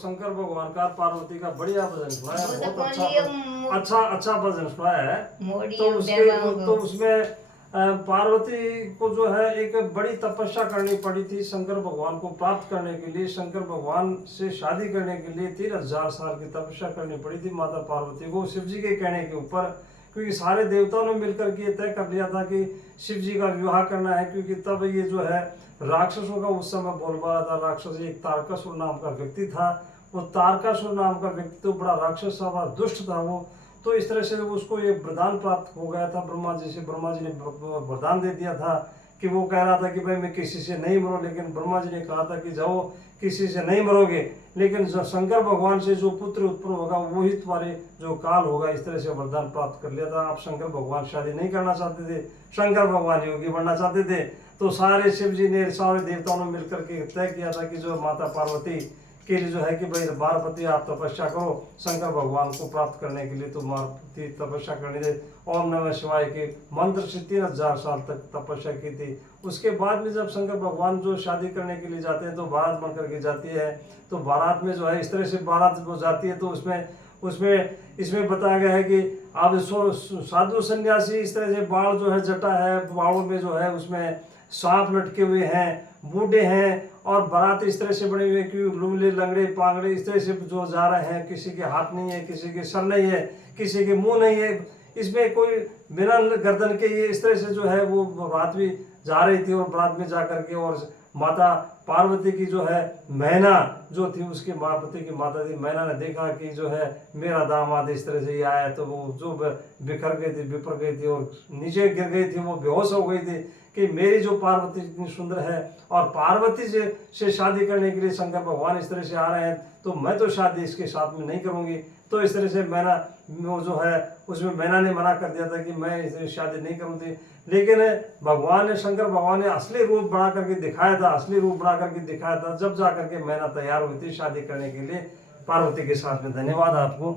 शंकर भगवान का पार्वती का बढ़िया भजन सुनाया, बहुत अच्छा भजन सुनाया है। तो उसमें पार्वती को जो है एक बड़ी तपस्या करनी पड़ी थी शंकर भगवान को प्राप्त करने के लिए। शंकर भगवान से शादी करने के लिए 3000 साल की तपस्या करनी पड़ी थी माता पार्वती को, शिव जी के कहने के ऊपर, क्योंकि सारे देवताओं ने मिलकर के तय कर लिया था कि शिव जी का विवाह करना है। क्योंकि तब ये जो है राक्षसों का उस समय बोलबाला था। राक्षस एक तारकासुर नाम का व्यक्ति था। वो तारकासुर नाम का व्यक्ति तो बड़ा राक्षस था, बड़ा दुष्ट था वो। तो इस तरह से उसको ये वरदान प्राप्त हो गया था ब्रह्मा जी से। ब्रह्मा जी ने वरदान दे दिया था कि वो कह रहा था कि भाई मैं किसी से नहीं मरूं, लेकिन ब्रह्मा जी ने कहा था कि जाओ किसी से नहीं मरोगे, लेकिन शंकर भगवान से जो पुत्र उत्पन्न होगा वही तुम्हारे जो काल होगा। इस तरह से वरदान प्राप्त कर लिया था। आप शंकर भगवान शादी नहीं करना चाहते थे, शंकर भगवान योगी बनना चाहते थे। तो सारे शिव जी ने, सारे देवताओं ने मिलकर के तय किया था कि जो माता पार्वती के लिए जो है कि भाई पार्वती आप तपस्या करो शंकर भगवान को प्राप्त करने के लिए, तो पार्वती तपस्या करने दे। ओम नमः शिवाय के मंत्र से 3000 साल तक तपस्या की थी। उसके बाद में जब शंकर भगवान जो शादी करने के लिए जाते हैं तो बारात बन करके जाती है। तो बारात में जो है इस तरह से बारात जो जाती है, तो उसमें इसमें बताया गया है कि अब साधु सन्यासी इस तरह से बाल जो है जटा है, बालों में जो है उसमें सांप लटके हुए हैं, बूढ़े हैं, और बारात इस तरह से बने हुए कि लुंगड़े लंगड़े पांगड़े इस तरह से जो जा रहे हैं। किसी के हाथ नहीं है, किसी के सर नहीं है, किसी के मुंह नहीं है। इसमें कोई बिना गर्दन के ये इस तरह से जो है वो बारात भी जा रही थी, और बारात में जा करके और माता पार्वती की जो है मैना जो थी, उसकी पार्वती की माता थी मैना ने देखा कि जो है मेरा दामाद इस तरह से ये आया, तो वो जो बिखर गई थी और नीचे गिर गई थी, वो बेहोश हो गई थी कि मेरी जो पार्वती इतनी सुंदर है और पार्वती से शादी करने के लिए शंकर भगवान इस तरह से आ रहे हैं, तो मैं तो शादी इसके साथ में नहीं करूंगी। तो इस तरह से मैना वो जो है उसमें मैना ने मना कर दिया था कि मैं इससे शादी नहीं करूँगी। लेकिन भगवान ने शंकर भगवान ने असली रूप बना करके दिखाया था, असली रूप बना करके दिखाया था, जब जा करके मैना तैयार हुई थी शादी करने के लिए पार्वती के साथ में। धन्यवाद आपको।